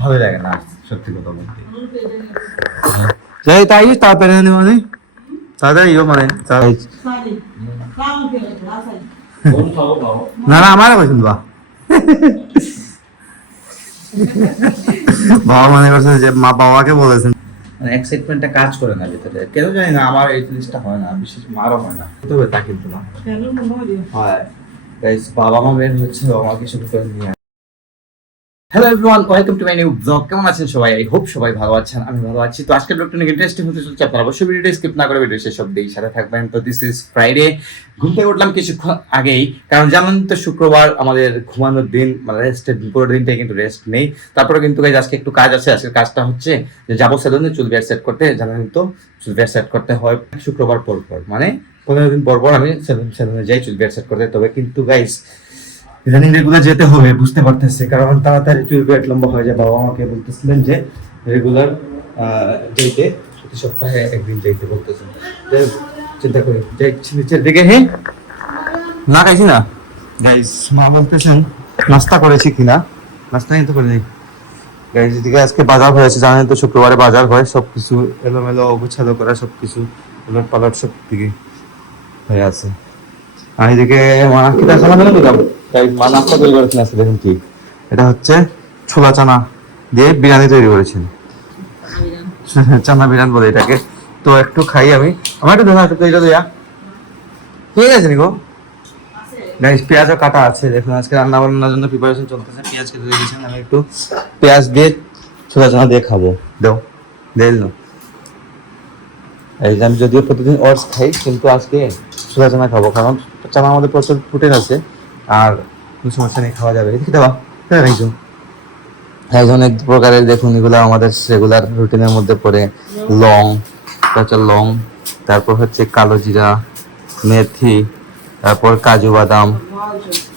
ভালো লাগে না সত্যি কথা বলতে। যাই তাই তাড়াতাড়ি আনি মানে তাড়াতাড়ি ইয়ো মানে না না আমার কইছেন বা বাবা মানে করছেন যে মা বাবাকে বলেছেন। মানে এক্সাইটমেন্টটা কাজ করে না ভিতরে। কেন জানি না আমার এই জিনিসটা হয় না বিশেষ মারও হয় না। তবে তা কিন্তু না হয়? বাবা মা বের হচ্ছে বাবা মা কিছু করে নিয়ে hello everyone welcome to my new vlog কেমন আছেন সবাই? আই হোপ সবাই ভালো আছেন, আমি ভালো আছি। তো আজকের ব্লগটা অনেক ইন্টারেস্টিং হতে চলছে, আপনারা অবশ্যই ভিডিওটা স্কিপ না করে ভিডিও শেষ অব্দি সাথে থাকবেন। তো দিস ইজ ফ্রাইডে ঘুম থেকে উঠলাম কিছুক্ষণ আগেই। কারণ জানেন তো শুক্রবার আমাদের ঘুমানোর দিন মানে রেস্টের পুরো দিনটাই কিন্তু রেস্ট নেই। তারপরে কিন্তু guys, আজকে একটু কাজ আছে, আজকের কাজটা হচ্ছে যে যাব সেলুনে চুল বিয়ার সেট করতে। জানেন তো চুল বিয়ার সেট করতে হয় শুক্রবার পর পর মানে পনেরো দিন পর পর আমি সেলুন সেলুনে যাই চুল বিয়ার সেট করতে। তবে কিন্তু গাইস ইদানিং রেগুলার যেতে হবে, বুঝতে পারতেছে। কারণ তাড়াতাড়ি চুল বিয়ার লম্বা হয়ে যায়, বাবা আমাকে বলতেছিলেন যে রেগুলার যাইতে প্রতি সপ্তাহে একদিন যাইতে বলতেছেন। চিন্তা করি যাইছি নিচের দিকে হ্যাঁ না খাইছি না? গাইস মা বলতেছেন, নাস্তা করেছি কিনা? নাস্তা কিন্তু করে নেই গাইস এদিকে আজকে বাজার হয়েছে, জানেন তো, শুক্রবারে বাজার হয়, সবকিছু এলোমেলো অগুছালো করা সবকিছু উলট পালট সব দিকে হয়ে আছে। আর এদিকে মা কি দেখা মানে দিলাম গাইস মা তৈরি করেছেন আজকে দেখুন কি। এটা হচ্ছে ছোলা চানা দিয়ে বিরিয়ানি তৈরি করেছেন। চানা বিরিয়ানি বলে এটাকে। তো একটু খাই আমি। আমার একটু দেখা একটু তৈরি দেয়া। ঠিক আছে নিকো গাইস পেঁয়াজও কাটা আছে। দেখুন আজকে রান্না বান্নার জন্য প্রিপারেশন চলতেছে। পেঁয়াজ কেটে দিয়েছেন আমি একটু পেঁয়াজ দিয়ে ছোলা চানা দিয়ে খাব। দেও না এই যে আমি যদিও প্রতিদিন ওটস খাই কিন্তু আজকে ছোলা চানা খাব কারণ চানা আমাদের প্রচুর প্রোটিন আছে। আর কোনো সমস্যা নেই, খাওয়া যাবে। দেখি দেওয়া হ্যাঁ একজন। হ্যাঁ অনেক প্রকারের দেখুন, এগুলো আমাদের রেগুলার রুটিনের মধ্যে পড়ে। লং কাঁচা লং, তারপর হচ্ছে কালো জিরা, মেথি, তারপর কাজু বাদাম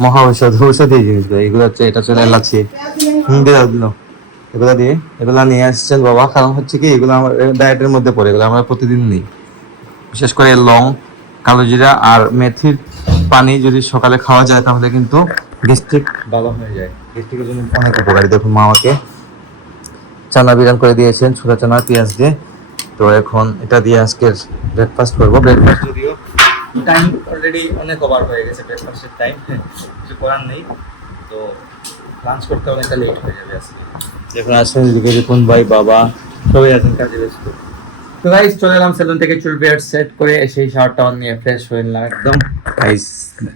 মহা ঔষধ ঔষধি জিনিসগুলো। এগুলো হচ্ছে, এটা চলে এলাচি। হুম, দিয়ে এগুলো দিয়ে, এগুলো নিয়ে আসছেন বাবা। কারণ হচ্ছে কি, এগুলো আমার ডায়েটের মধ্যে পড়ে, এগুলো আমরা প্রতিদিন নিই। বিশেষ করে লং, কালো জিরা আর মেথির পানি যদি সকালে খাওয়া যায়, তাহলে কিন্তু গ্যাস্ট্রিক ভালো হয়ে যায়। গ্যাস্ট্রিকের জন্য অনেক উপকারী। দেখুন মা আমাকে চানা বিরান করে দিয়েছেন ছোলা চানা পেঁয়াজ দিয়ে। তো এখন এটা দিয়ে আজকের ব্রেকফাস্ট করব। ব্রেকফাস্ট যদিও টাইম অলরেডি অনেক ওভার হয়ে গেছে ব্রেকফাস্টের টাইম কিছু করার নেই। তো লাঞ্চ করতে অনেকটা লেট হয়ে যাবে আজকে। দেখুন এদিকে দেখুন ভাই, বাবা সবাই আছেন কাজে ব্যস্ত। তো গাইস চলে এলাম সেলুন থেকে চুল বিয়ার সেট করে সেই শাওয়ারটা অন নিয়ে ফ্রেশ হয়ে নিলাম একদম। গাইস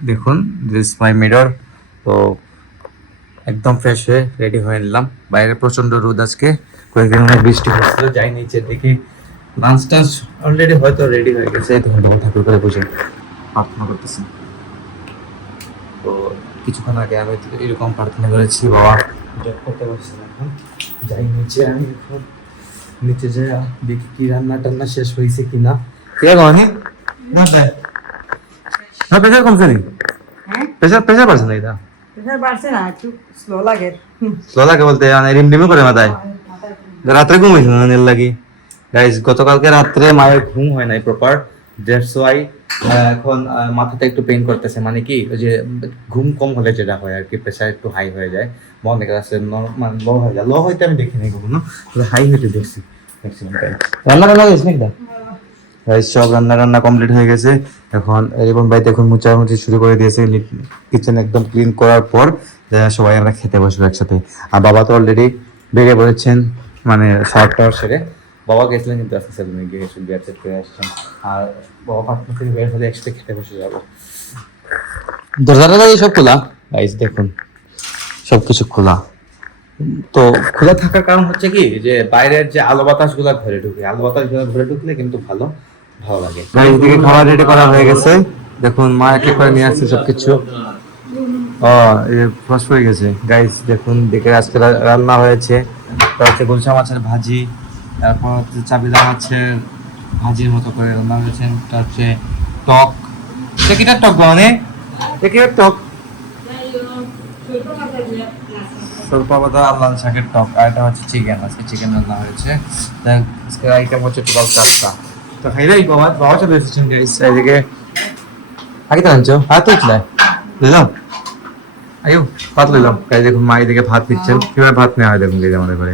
দেখুন দিস মাই মিরর তো একদম ফ্রেশ হয়ে রেডি হয়ে নিলাম। বাইরে প্রচণ্ড রোদ আজকে, কয়েকদিন অনেক বৃষ্টি হচ্ছিল, যাই নিচের দিকে। লাঞ্চ টাঞ্চ অলরেডি হয়তো রেডি হয়ে গেছে তো হয়তো ঠাকুর করে বুঝে প্রার্থনা করতেছি। তো কিছুক্ষণ আগে আমি এরকম প্রার্থনা করেছি, বাবা জব করতে পারছিলাম এখন। যাই নিচে আমি এখন। নিচে যে দেখি কি রান্না টান্না শেষ হয়েছে কিনা। কে গনি না প্রেশার কমছে নি? প্রেশার প্রেশার বাড়ছে না এটা প্রেশার বাড়ছে না একটু স্লো লাগে। স্লো লাগে বলতে মানে রিম করে মাথায়। রাত্রে ঘুম হয়েছিল না নীল লাগি? গাইজ গতকালকে রাত্রে মায়ের ঘুম হয় নাই প্রপার দ্যাটস ওয়াই এখন মাথাটা একটু পেইন করতেছে। মানে কি ওই যে ঘুম কম হলে যেটা হয় আর কি প্রেশার একটু হাই হয়ে যায়। মনে কাছে মানে লো হয়ে যায়। লো হইতে আমি দেখিনি কখনো হাই হইতে দেখছি। রান্না রান্না গেছে নাকি? গাইজ সব রান্না রান্না কমপ্লিট হয়ে গেছে। এখন রিবন ভাই দেখুন মুচামুচি শুরু করে দিয়েছে। কিচেন একদম ক্লিন করার পর সবাই আমরা খেতে বসবো একসাথে। আর বাবা তো অলরেডি বেরিয়ে পড়েছেন মানে টাওয়ার সেরে। বাবা গেছিলেন কিন্তু আজকে সেলুনে গিয়ে বিয়ার সেট করে আসছেন। আর বাবা পার্টনার থেকে বের হলে একসাথে খেতে বসে যাব। দরজাটা সব খোলা? গাইজ দেখুন সবকিছু খোলা। তো খোলা থাকার কারণ হচ্ছে কি যে বাইরের যে আলো বাতাসগুলা ঘরে ঢুকে আলো বাতাসগুলা ঘরে ঢুকলে কিন্তু ভালো ভালো লাগে। গাইজ দিকে খাবার রেডি করা হয়ে গেছে। দেখুন মা এক করে নিয়ে আসছে সবকিছু। ও ফ্রস্ট হয়ে গেছে। গাইস দেখুন দেখে আজকে রান্না হয়েছে। তারপর গুলশা মাছের ভাজি। তারপর হচ্ছে চাবিলা মাছের ভাজির মতো করে রান্না হয়েছে তার হচ্ছে টক। এটা কিটার টক মানে এটা টক? স্বল্প পাতা আর লাল শাকের টক, আর এটা হচ্ছে চিকেন, আজকে চিকেন রান্না হয়েছে। আজকে আইটেম হচ্ছে টোটাল চারটা। তো খাইলাই বাবা বাবা চলে এসেছেন এদিকে আগে তো আনছো? হাত তো উঠলে। বুঝলাম আয়ো, ভাত লইলাম। গাইজ দেখুন, মা এদিকে ভাত দিচ্ছেন। কীভাবে ভাত নেওয়া হয় দেখুন আমাদের ঘরে।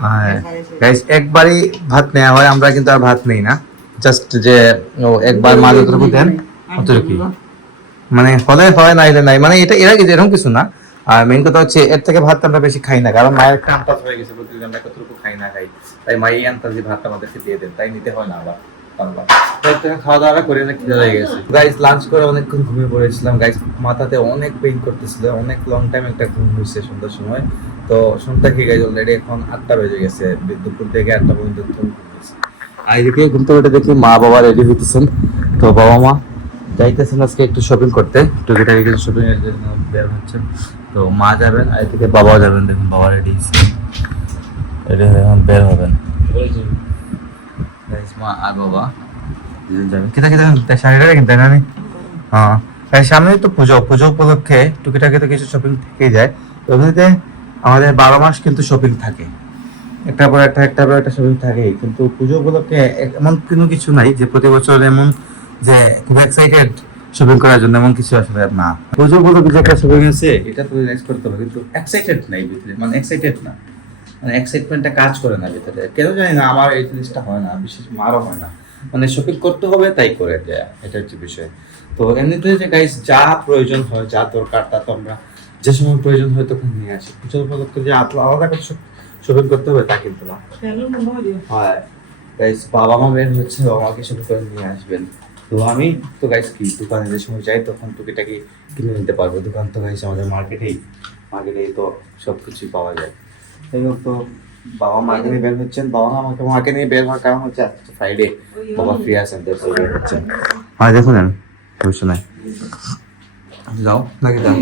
হ্যাঁ। একবারই ভাত নেওয়া হয় আমরা কিন্তু আর ভাত নেই না। জাস্ট যে একবার মা যতটুকু দেন অতটুকুই। মানে হলে হয় না এলে নাই। মানে এটা এরা কিছু এরকম কিছু না। আর মেইন কথা হচ্ছে এর থেকে ভাত আমরা বেশি খাই না। কারণ মায়ের আন্দাজ হয়ে গেছে প্রতিদিন আমরা কতটুকু খাই না খাই। তাই মাই এই আন্দাজে ভাতটা আমাদেরকে দিয়ে দেন। তাই নিতে হয় না আবার। খাওয়া দাওয়া করে লাঞ্চ করে অনেকক্ষণ ঘুমিয়ে পড়েছিলাম। মাথাতে অনেক অনেক লং টাইম একটা ঘুম হয়েছে সন্ধ্যার সময়। তো এখন আটটা গেছে। দুপুর থেকে আটটা দেখি মা বাবা রেডি হইতেছেন। তো বাবা মা যাইতেছেন আজকে একটু শপিং করতে। শপিং বের তো মা যাবেন আর বাবাও যাবেন। দেখুন, বাবা রেডি রেডি হয়ে বের হবেন। হ্যাঁ এই তো পুজো পুজো উপলক্ষে টুকিটাকি তো কিছু শপিং থেকেই যায়। এমনিতে আমাদের বারো মাস কিন্তু শপিং থাকে। একটা পর একটা একটা পর একটা শপিং থাকেই। কিন্তু পুজো উপলক্ষে এমন কোনো কিছু নাই যে প্রতি বছর এমন যে খুব এক্সাইটেড শপিং করার জন্য এমন কিছু আসলে না। পুজো উপলক্ষে যে একটা শপিং আছে, এটা তো রিলাইজ করতে হবে। কিন্তু এক্সাইটেড নাই মানে এক্সাইটেড না। মানে এক্সাইটমেন্টটা কাজ করে না ভিতরে। কেন জানি না আমার এই জিনিসটা হয় না বিশেষ মারও হয় না। মানে শপিং করতে হবে তাই করে দেয়া এটা হচ্ছে বিষয়। তো এমনিতে যে গাইস যা প্রয়োজন হয় যা দরকার তা তো আমরা যে সময় প্রয়োজন হয় তখন নিয়ে আসি। পুজোর উপলক্ষে যে আলাদা করে শপিং করতে হবে তা কিন্তু না। হয়। গাইস বাবা মা বের হচ্ছে বাবা মাকে সব করে নিয়ে আসবেন। তো আমি তো গাইস কি দোকানে যে সময় যাই তখন টুকিটাকি কিনে নিতে পারব। দোকান তো গাইস আমাদের মার্কেটেই মার্কেটেই তো সব কিছুই পাওয়া যায়। তো বাবা মাকে নিয়ে বের হচ্ছেন। বাবা আমাকে মাকে নিয়ে বের হওয়ার কারণ হচ্ছে আজকে ফ্রাইডে বাবা ফ্রি আছেন, তো বের হচ্ছেন। দেখুন নাই। যাও নাকি যাও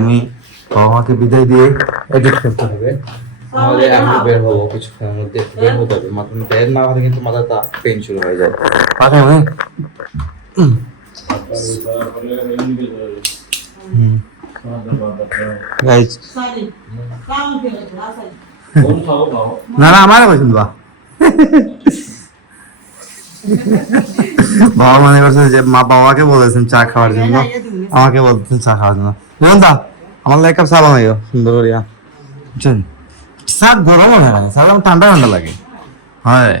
আমি বাবা মাকে বিদায় দিয়ে এডিট করতে হবে। নাহলে আমি বের হব কিছুক্ষণের মধ্যে। বের হতে হবে। মাথা বের না হলে কিন্তু মাথাটা পেন শুরু হয়ে যায়। না না আমার বা বাবা মনে করছে যে মা বাবাকে বলেছেন চা খাওয়ার জন্য। আমাকে বলতেন চা খাওয়ার জন্য। বুঝলেন দা আমার লাগে কাপ চা বানাইও সুন্দর করিয়া। বুঝছেন চা গরম হয় না চা আমার ঠান্ডা ঠান্ডা লাগে। হয়।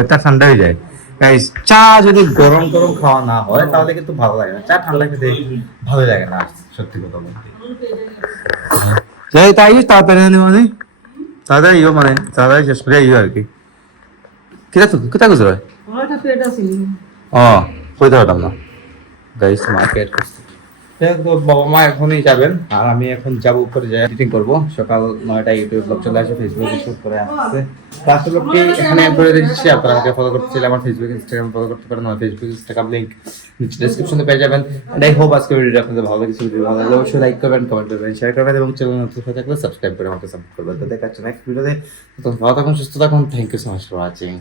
ওটা ঠান্ডা হয়ে যায়। গাইস চা যদি গরম গরম খাওয়া না হয় তাহলে কিন্তু ভালো লাগে না। চা ঠান্ডা খেতে ভালো লাগে না সত্যি কথা বলতে। যাই তাই তাড়াতাড়ি আনি মানে তাড়াতাড়ি ইও মানে তাড়াতাড়ি শেষ করে ইও আর কি। কিরা তো কিতা গুজরা ওটা পেট আছে। ও কইতে পারতাম না গাইস মার্কেট তো বাবা মা এখনই যাবেন, আর আমি এখন যাব উপরে যাই এডিটিং করব। সকাল নয়টা ইউটিউব ব্লগ চলে আসে ফেসবুকে শুট করে আসছে। এখানে করে দিচ্ছি আপনারা ফলো করতে চাইলে আমার ফেসবুক ইনস্টাগ্রাম ফলো করতে পারেন, আমার ফেসবুক ইনস্টাগ্রাম লিংক নিচে ডেসক্রিপশনে পেয়ে যাবেন। এন্ড আই হোপ আজকে ভিডিওটা আপনাদের ভালো লেগেছে ভিডিও ভালো লাগলে অবশ্যই লাইক করবেন কমেন্ট করবেন শেয়ার করবেন এবং চ্যানেল নতুন হয়ে থাকলে সাবস্ক্রাইব করে আমাকে সাপোর্ট করবেন। তো নেক্সট ভিডিওতে ভালো থাকুন, সুস্থ থাকুন thank you so much for watching